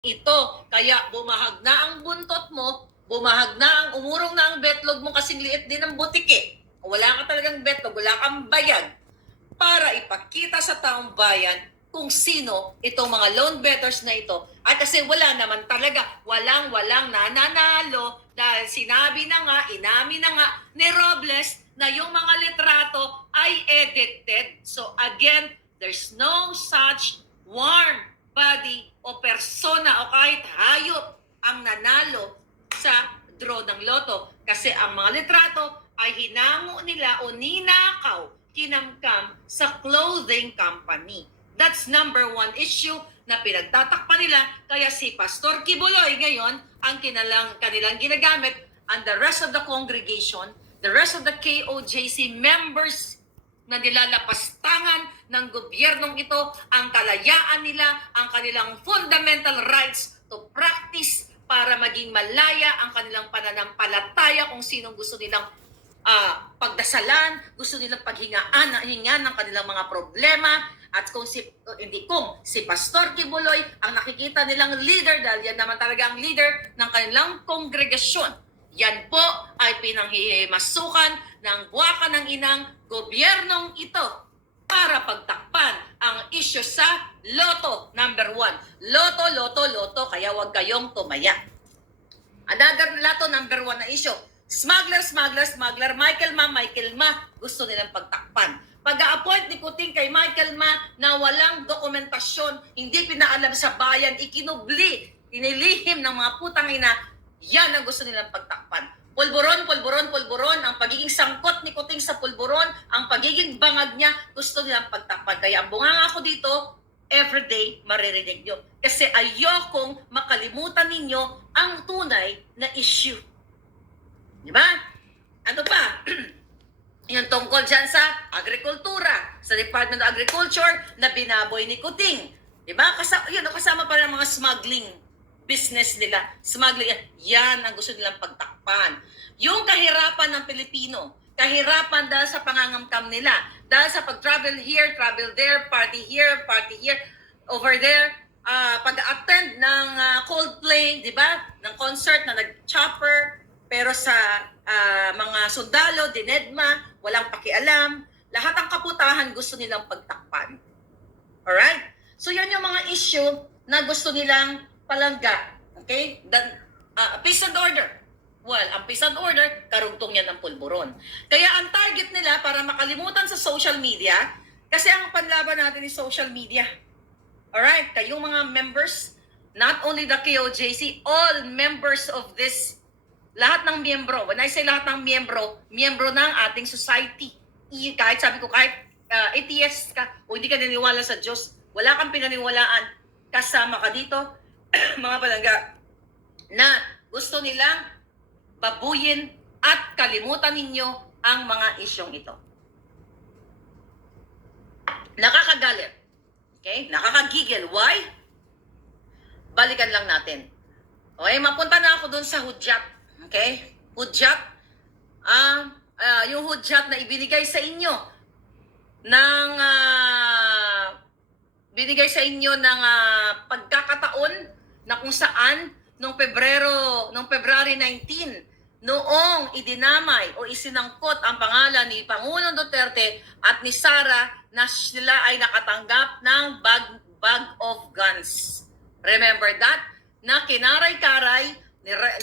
ito. Kaya bumahag na ang buntot mo, bumahag na ang umurong na ang betlog mo kasing liit din ang butike. Wala ka talagang betlog, wala kang bayad para ipakita sa taong bayan kung sino itong mga loan bettors na ito. At kasi wala naman talaga, walang nananalo dahil sinabi na nga, inamin na nga ni Robles na yung mga litrato ay edited. So again, there's no such warm body o persona o kahit hayop ang nanalo sa draw ng loto. Kasi ang mga litrato ay hinango nila o ninakaw, kinamkam sa clothing company. That's number one issue na pinagtatakpan nila. Kaya si Pastor Kibuloy ngayon ang kanilang ginagamit, and the rest of the congregation, the rest of the KOJC members na nilalapastangan ng gobyernong ito ang kalayaan nila, ang kanilang fundamental rights to practice para maging malaya ang kanilang pananampalataya kung sinong gusto nilang pagdasalan, gusto nilang hingan ng kanilang mga problema. At kung si Pastor Kibuloy ang nakikita nilang leader, dahil yan naman talaga ang leader ng kanilang kongregasyon, yan po ay pinanghihimasukan ng buwaka ng inang gobyernong ito para pagtakpan ang issue sa loto number 1. Loto, kaya huwag kayong tumaya. Another loto number 1 na issue, smuggler, Michael Ma, gusto nilang pagtakpan. Pag-a-appoint ni Kuting kay Michael Ma na walang dokumentasyon, hindi pinaalam sa bayan, ikinubli, inilihim ng mga putang ina, yan ang gusto nilang pagtakpan. Pulburon, ang pagiging sangkot ni Kuting sa pulburon, ang pagiging bangag niya, gusto nilang pagtakpan. Kaya ang bunganga ako dito, everyday maririnig nyo. Kasi ayokong makalimutan ninyo ang tunay na issue. Di ba? Ano pa? Yung tungkol dyan sa agrikultura, sa Department of Agriculture na binaboy ni Kuting. Diba? Kasama pa ng mga smuggling business nila. Smuggling, yan ang gusto nilang pagtakpan. Yung kahirapan ng Pilipino, kahirapan dahil sa pangangamkam nila, dahil sa pag-travel here, travel there, party here, over there, pag-attend ng Coldplay, diba? Ng concert na nag-chopper, pero sa mga sundalo, dinedma, walang pakialam, lahat ng kaputahan gusto nilang pagtakpan. Alright? So yan yung mga issue na gusto nilang palangga. Okay? Peace and order. Well, ang peace and order, karugtong yan ng pulburon. Kaya ang target nila para makalimutan sa social media, kasi ang panlaban natin is social media. Alright? Kayong mga members, not only the KOJC, all members of this, lahat ng miyembro, when I say lahat ng miyembro ng ating society. Kahit sabi ko, kahit atheist ka o hindi ka naniniwala sa Diyos, wala kang pinaniwalaan, kasama ka dito, mga palangga, na gusto nilang babuyin at kalimutan ninyo ang mga isyong ito. Nakakagalit. Okay? Nakakagigil. Why? Balikan lang natin. Okay? Mapunta na ako dun sa hudyat. Okay? Hudyat. Yung hudyat na ibinigay sa inyo ng pagkakataon na kung saan noong February 19, noong idinamay o isinangkot ang pangalan ni Pangulong Duterte at ni Sara na sila ay nakatanggap ng bag of guns. Remember that? Na kinaray-karay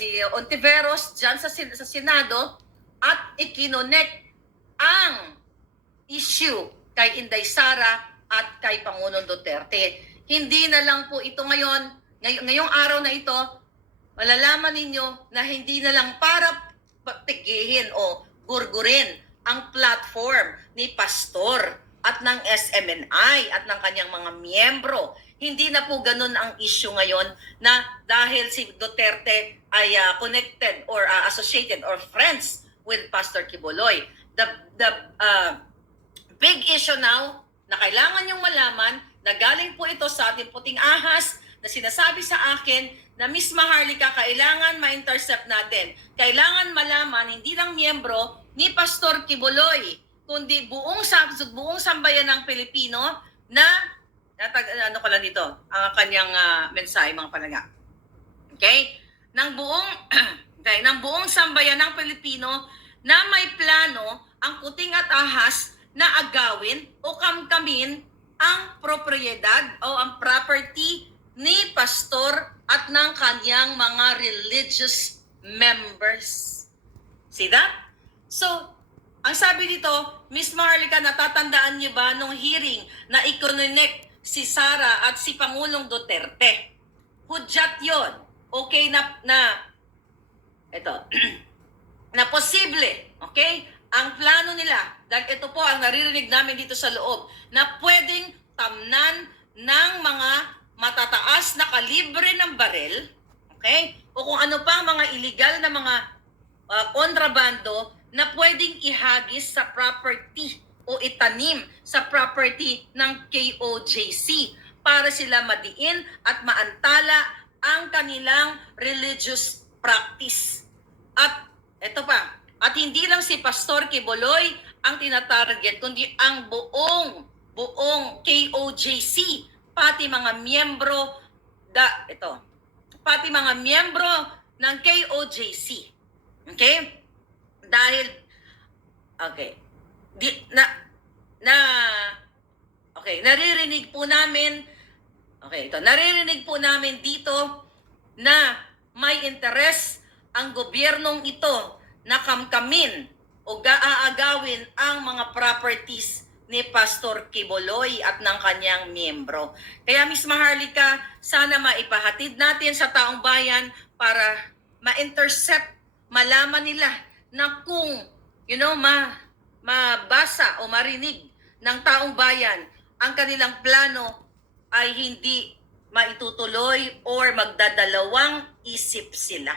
ni Ontiveros dyan sa Senado at ikinonek ang issue kay Inday Sara at kay Pangulong Duterte. Hindi na lang po ito ngayong araw na ito, malalaman ninyo na hindi na lang para tigihin o gurgurin ang platform ni Pastor at ng SMNI at ng kanyang mga miyembro. Hindi na po ganun ang issue ngayon na dahil si Duterte ay connected or associated or friends with Pastor Kibuloy. The big issue now na kailangan nyong malaman na galing po ito sa ating puting ahas na sinasabi sa akin na Miss Maharlika, kailangan ma-intercept natin. Kailangan malaman hindi lang miyembro ni Pastor Kibuloy, kundi buong sambayan ng Pilipino na ano ko lang dito, ang kanyang mensahe, mga palangga. Okay? Ng buong okay, ng buong sambayan ng Pilipino na may plano ang kuting at ahas na agawin o kamkamin ang propriedad o ang property ni pastor at ng kanyang mga religious members. See that? So, ang sabi dito, Miss Maharlika, natatandaan niyo ba nung hearing na i-connect si Sara at si Pangulong Duterte? Hudyat yon. Okay ito, na posible, okay? Ang plano nila, dahil ito po ang naririnig namin dito sa loob, na pwedeng tamnan ng mga matataas na kalibre ng baril, okay? O kung ano pa mga illegal na mga kontrabando na pwedeng ihagis sa property o itanim sa property ng KOJC para sila madiin at maantala ang kanilang religious practice. At ito pa, at hindi lang si Pastor Quiboloy ang tinatarget, kundi ang buong KOJC, pati mga miyembro pati mga miyembro ng KOJC. Okay? Dahil okay. Naririnig po namin dito na may interes ang gobyernong ito na kamkamin o aagawin ang mga properties ni Pastor Quiboloy at ng kanyang miyembro. Kaya Miss Maharlika, sana maipahatid natin sa taong bayan para ma-intercept, malaman nila na kung mabasa o marinig ng taong bayan ang kanilang plano ay hindi maitutuloy or magdadalawang isip sila.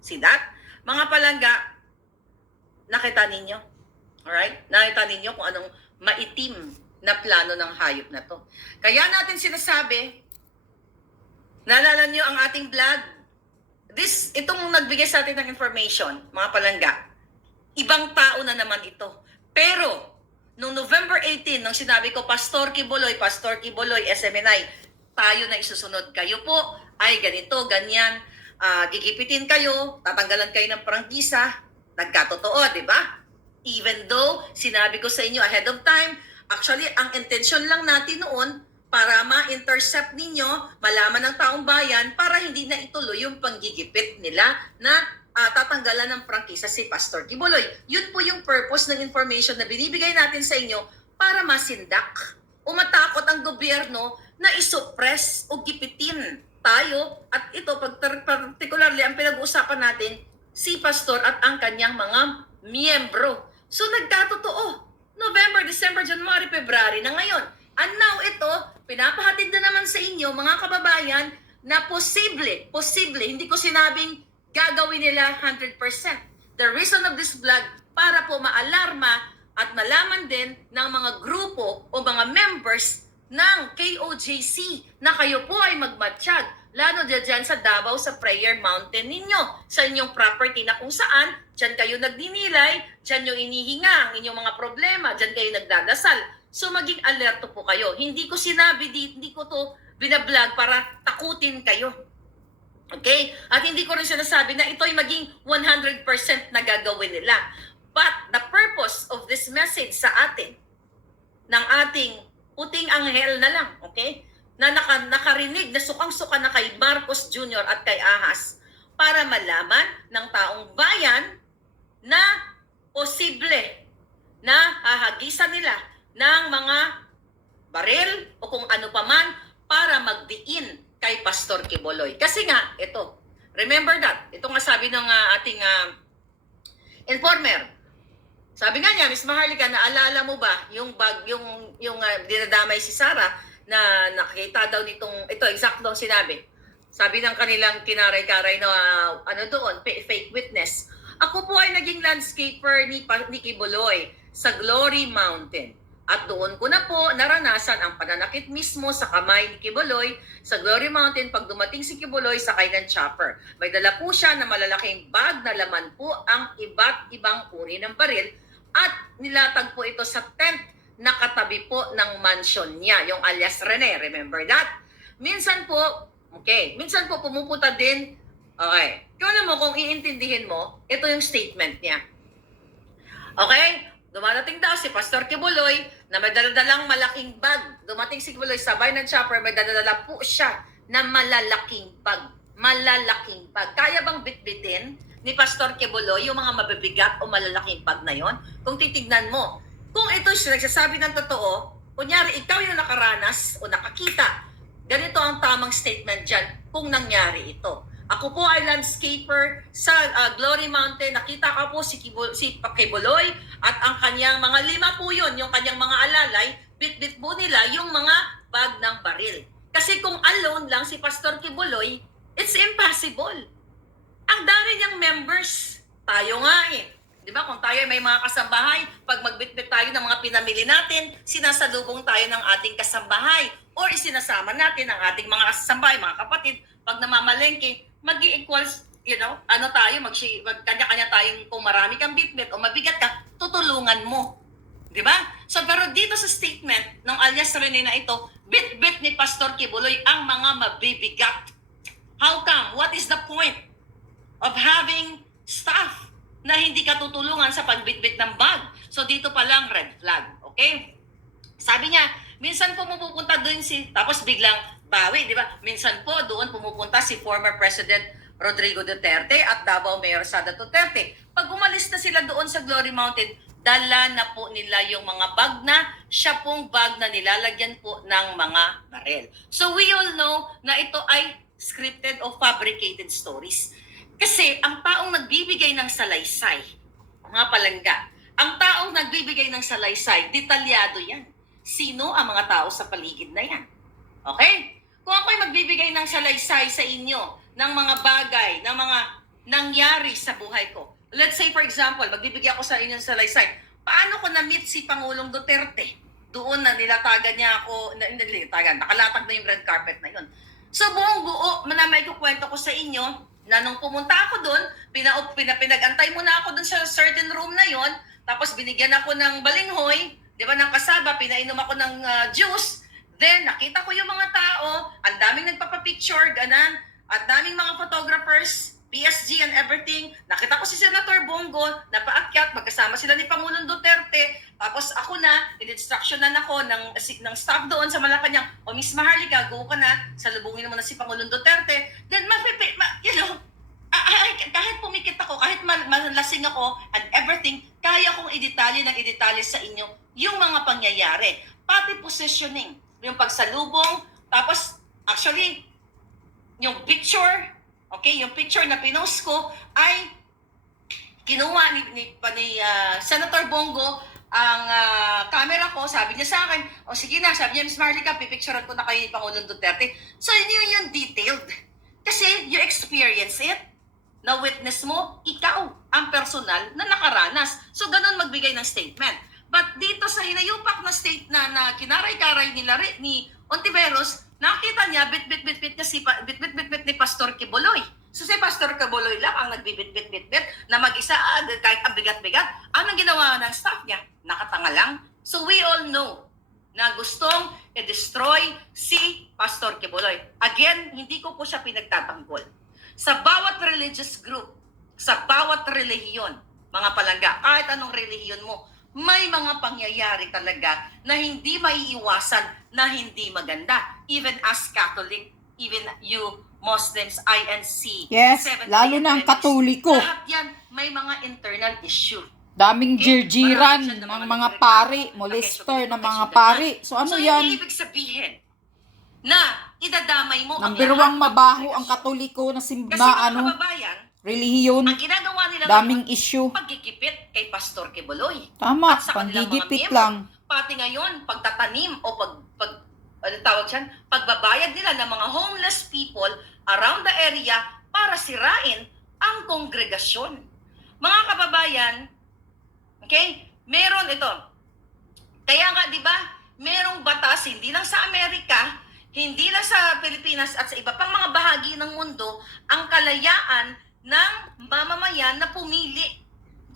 See that? Mga palangga, nakita ninyo? Alright? Nakita ninyo kung anong maitim na plano ng hayop na to. Kaya natin sinasabi, naalala nyo ang ating vlog? Itong nagbigay sa atin ng information, mga palangga, ibang tao na naman ito. Pero, noong November 18, nung sinabi ko, Pastor Quiboloy, SMNI, tayo na isusunod. Kayo po ay ganito, ganyan, gigipitin kayo, tatanggalan kayo ng prangkisa, nagkatotoo, di ba? Even though, sinabi ko sa inyo ahead of time, actually, ang intention lang natin noon, para ma-intercept ninyo, malaman ng taong bayan, para hindi na ituloy yung panggigipit nila na tatanggalan ng prangkisa si Pastor Quiboloy. Yun po yung purpose ng information na binibigay natin sa inyo para masindak o matakot ang gobyerno na isuppress o gipitin tayo. At ito, particularly, ang pinag-uusapan natin, si Pastor at ang kanyang mga miyembro. So, nagkatotoo. November, December, January, February na ngayon. And now, ito, pinapahatid na naman sa inyo, mga kababayan, na posible, hindi ko sinabing gagawin nila 100%. The reason of this vlog, para po maalarma at malaman din ng mga grupo o mga members ng KOJC na kayo po ay magmatsyag, lalo dyan sa Davao, sa Prayer Mountain ninyo, sa inyong property na kung saan, dyan kayo nagdinilay, dyan nyo inihinga ang inyong mga problema, dyan kayo nagdadasal. So maging alerto po kayo. Hindi ko sinabi, hindi ko to binablog para takutin kayo. Okay? At hindi ko rin sinasabi na ito'y maging 100% na gagawin nila. But the purpose of this message sa atin, ng ating puting anghel na lang, okay? Na nakarinig, na sukang-suka na kay Marcos Jr. at kay Ahas, para malaman ng taong bayan na posible na hahagisan nila ng mga baril o kung ano paman para magdiin kay Pastor Quiboloy. Kasi nga, ito, remember that, ito nga sabi ng ating informer. Sabi nga niya, Miss Maharlika, naalala mo ba yung dinadamay si Sara na nakita daw nitong, ito, eksakto sinabi. Sabi ng kanilang kinaray-karay na fake witness. Ako po ay naging landscaper ni Quiboloy sa Glory Mountain. At doon ko na po naranasan ang pananakit mismo sa kamay ni Quiboloy sa Glory Mountain pag dumating si Quiboloy sakay ng chopper. May dala po siya na malalaking bag na laman po ang iba't ibang uri ng baril at nilatag po ito sa tent nakatabi po ng mansion niya, yung alias Rene. Remember that? Minsan po, minsan po pumupunta din, kung alam mo, kung iintindihin mo, ito yung statement niya. Okay? Dumadating daw si Pastor Kibuloy na may daladalang malaking bag. Dumating si Kibuloy, sabay ng chopper, may daladala po siya na malalaking bag. Malalaking bag. Kaya bang bitbitin ni Pastor Kibuloy yung mga mabibigat o malalaking bag na yon? Kung titignan mo, kung ito siya nagsasabi ng totoo, kunyari ikaw yung nakaranas o nakakita, ganito ang tamang statement dyan kung nangyari ito. Ako po ay landscaper sa Glory Mountain. Nakita ko po si Kibuloy at ang kanyang mga 5 po yun, yung kanyang mga alalay, bit-bit po nila yung mga bag ng baril. Kasi kung alone lang si Pastor Kibuloy, it's impossible. Ang dami niyang members. Tayo nga eh. Di ba? Kung tayo may mga kasambahay, pag magbitbit tayo ng mga pinamili natin, sinasalubong tayo ng ating kasambahay or isinasama natin ang ating mga kasambahay, mga kapatid, pag namamalengke, mag-i-equals, ano tayo, kanya-kanya tayong kung marami kang bitbit o mabigat ka, tutulungan mo. Di ba? So, pero dito sa statement ng alias Rene na ito, bit-bit ni Pastor Kibuloy ang mga mabibigat. How come? What is the point of having staff na hindi ka tutulungan sa pagbitbit ng bag? So, dito pa lang red flag. Okay? Sabi niya, minsan pumupunta doon tapos biglang bawi, di ba? Minsan po doon pumupunta si former President Rodrigo Duterte at Davao Mayor Sara Duterte. Pag umalis na sila doon sa Glory Mountain, dala na po nila yung mga bag na siya pong bag na nilalagyan po ng mga baril. So we all know na ito ay scripted o fabricated stories. Kasi ang taong nagbibigay ng salaysay, mga palangga, ang taong nagbibigay ng salaysay, detalyado yan. Sino ang mga tao sa paligid na yan? Okay? Kung ako'y magbibigay ng salaysay sa inyo, ng mga bagay, ng mga nangyari sa buhay ko. Let's say for example, magbibigay ako sa inyo ng salaysay. Paano ko na-meet si Pangulong Duterte? Doon na nilatagan niya ako, nakalatag na yung red carpet na yun. So buong buo, may kukwento ko sa inyo na nung pumunta ako doon, pinag-antay muna ako doon sa certain room na yon, tapos binigyan ako ng balinghoy, di ba, ng kasaba, pinainom ako ng juice. Then, nakita ko yung mga tao, ang daming nagpapapicture, ganan, at daming mga photographers, PSG and everything. Nakita ko si Senator Bongo, napaakyat, magkasama sila ni Pangulong Duterte. Tapos ako na, in-instructionan ako ng staff doon sa Malacanang, o Miss Maharlika, go ka na, salubungin mo na si Pangulong Duterte. Then, kahit pumikit ako, kahit malasing ako, and everything, kaya kong i-detalye sa inyo yung mga pangyayari. Pati positioning, yung pagsalubong, tapos actually yung picture, yung picture na pinost ko ay kinuha ni Senator Bongo ang camera ko. Sabi niya sa akin, sige na, sabi niya, Ms. Marlica, pipicturean ko na kayo ni Pangulong Duterte. So yun yung detailed, kasi you experience it, na witness mo, ikaw ang personal na nakaranas. So ganun magbigay ng statement. But dito sa hinayupak na state na kinaray-karay ni Ontiveros, nakita niya bit-bit ni Pastor Kibuloy. So si Pastor Kibuloy lang ang nagbibit-bit na mag-isa, kahit ang bigat-bigat. Anong ginawa ng staff niya? Nakatanga lang. So we all know na gustong i-destroy si Pastor Kibuloy. Again, hindi ko po siya pinagtatanggol. Sa bawat religious group, sa bawat relihiyon, mga palangga, kahit anong relihiyon mo, may mga pangyayari talaga na hindi maiiwasan, na hindi maganda. Even as Catholic, even you Muslims, INC, yes, lalo na ang Katoliko. Lahat yan may mga internal issue. Daming jirjiran ng mga pari, molester ng mga pari. So ano yan? So ibig sabihin na idadamay mo number 1 mabaho ang Katoliko na kasi mga kababayan, relihiyon, ang ginagawa nila daming issue. Pagkikipit kay Pastor Kibuloy. Tama, at sa kanilang panggigipit mga miyembro, lang. Pati ngayon, pagtatanim o pagbabayad nila ng mga homeless people around the area para sirain ang kongregasyon. Mga kababayan, okay, meron ito. Kaya nga, di ba, merong batas, hindi lang sa Amerika, hindi lang sa Pilipinas at sa iba pang mga bahagi ng mundo, ang kalayaan ng mamamayan na pumili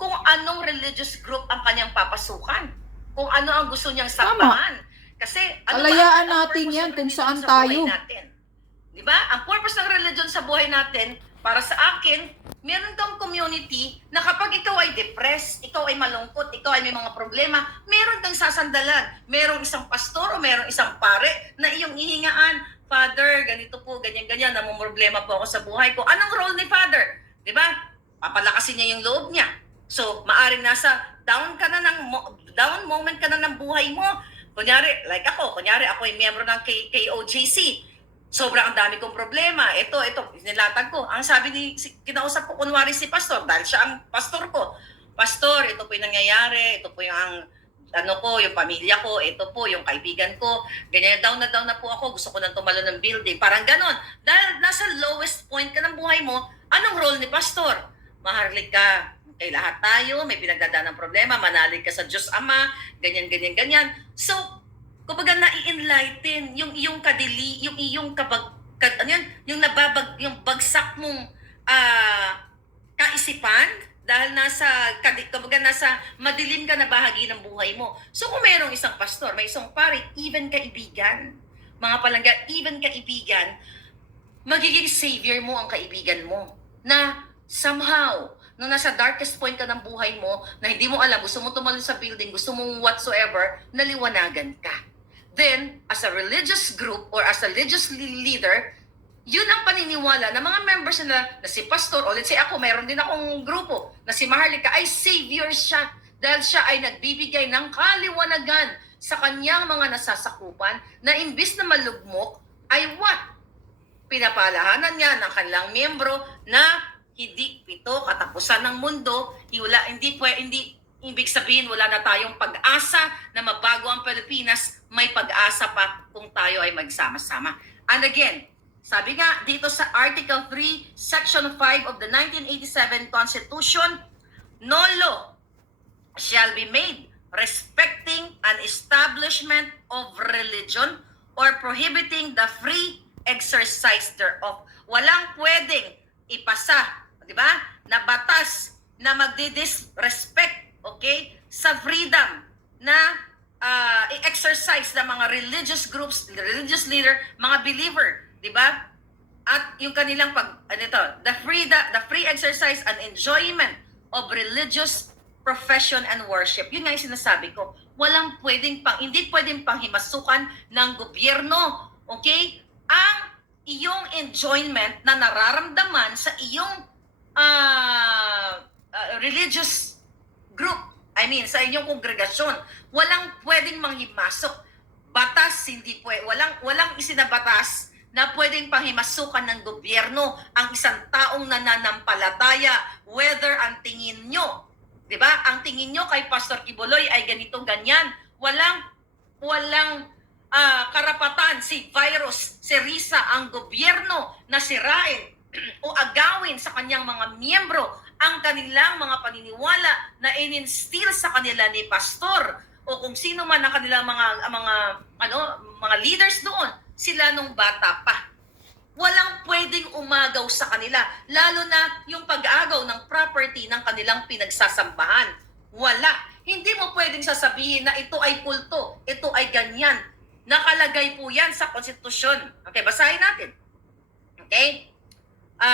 kung anong religious group ang kanyang papasukan. kung ano ang gusto niyang sambahan. Kasi ano Palayaan ba ang natin purpose yan ng kung religion saan sa buhay tayo. natin? Di ba? Ang purpose ng religion sa buhay natin, para sa akin, meron kang community na kapag ikaw ay depressed, ikaw ay malungkot, ikaw ay may mga problema, meron kang sasandalan. Merong isang pastor o merong isang pare na iyong ihingaan, Father, ganito po, ganyan-ganyan, namumroblema po ako sa buhay ko. Anong role ni Father? Di ba? Papalakasin niya yung loob niya. So, maaring nasa down moment ka na ng buhay mo. Kunyari, like ako ay miyembro ng KOJC. Sobrang ang dami kong problema. Ito, nilatag ko. Ang sabi kinausap ko kunwari si pastor, dahil siya ang pastor ko. Pastor, ito po yung nangyayari, ito po yung yung pamilya ko, ito po yung kaibigan ko. Ganyan, down na po ako, gusto ko nang tumalo ng building. Parang ganon. Dahil nasa lowest point ka ng buhay mo, anong role ni pastor? Maharlik ka. Kay lahat tayo, may pinagdadaan ng problema, manalig ka sa Diyos Ama, ganyan. So, kumbaga na-enlighten yung iyong kadili, yung iyong yung bagsak mong kaisipan dahil nasa madilim ka na bahagi ng buhay mo. So kung mayroong isang pastor, may isang pare, even kaibigan, mga palangga, even kaibigan, magiging savior mo ang kaibigan mo na somehow, nung nasa darkest point ka ng buhay mo, na hindi mo alam, gusto mo tumalon sa building, gusto mong whatsoever, naliwanagan ka. Then, as a religious group or as a religious leader, yun ang paniniwala ng mga members nila na si pastor, o let's say ako, mayroon din akong grupo na si Maharlika ay savior siya dahil siya ay nagbibigay ng kaliwanagan sa kanyang mga nasasakupan na imbis na malugmok, ay what? Pinapalahanan niya ng kanilang miyembro na hindi ito katapusan ng mundo, hindi ibig sabihin wala na tayong pag-asa na mabago ang Pilipinas, may pag-asa pa kung tayo ay magsama-sama. And again, sabi nga dito sa Article 3, Section 5 of the 1987 Constitution, no law shall be made respecting an establishment of religion or prohibiting the free exercise thereof. Walang pwedeng ipasa, di ba, na batas na magdi-disrespect, okay, sa freedom na i-exercise ng mga religious groups, religious leader, mga believer, di ba? At yung kanilang the free exercise and enjoyment of religious profession and worship. Yun nga yung sinasabi ko. Hindi pwedeng panghimasukan ng gobyerno, okay? Ang iyong enjoyment na nararamdaman sa iyong religious group, sa inyong kongregasyon, walang pwedeng manghimasok. Batas, walang isinabatas na pwedeng panghimasukan ng gobyerno ang isang taong nananampalataya, whether ang tingin nyo, di ba? Ang tingin nyo kay Pastor Kibuloy ay ganitong ganyan. Walang karapatan si Virus, si Risa, ang gobyerno na sirain o agawin sa kanyang mga miyembro ang kanilang mga paniniwala na in-instill sa kanila ni pastor o kung sino man ang kanilang mga leaders doon, sila nung bata pa. Walang pwedeng umagaw sa kanila, lalo na yung pag-agaw ng property ng kanilang pinagsasambahan. Wala. Hindi mo pwedeng sasabihin na ito ay kulto, ito ay ganyan. Nakalagay po yan sa konstitusyon. Okay, basahin natin. Okay?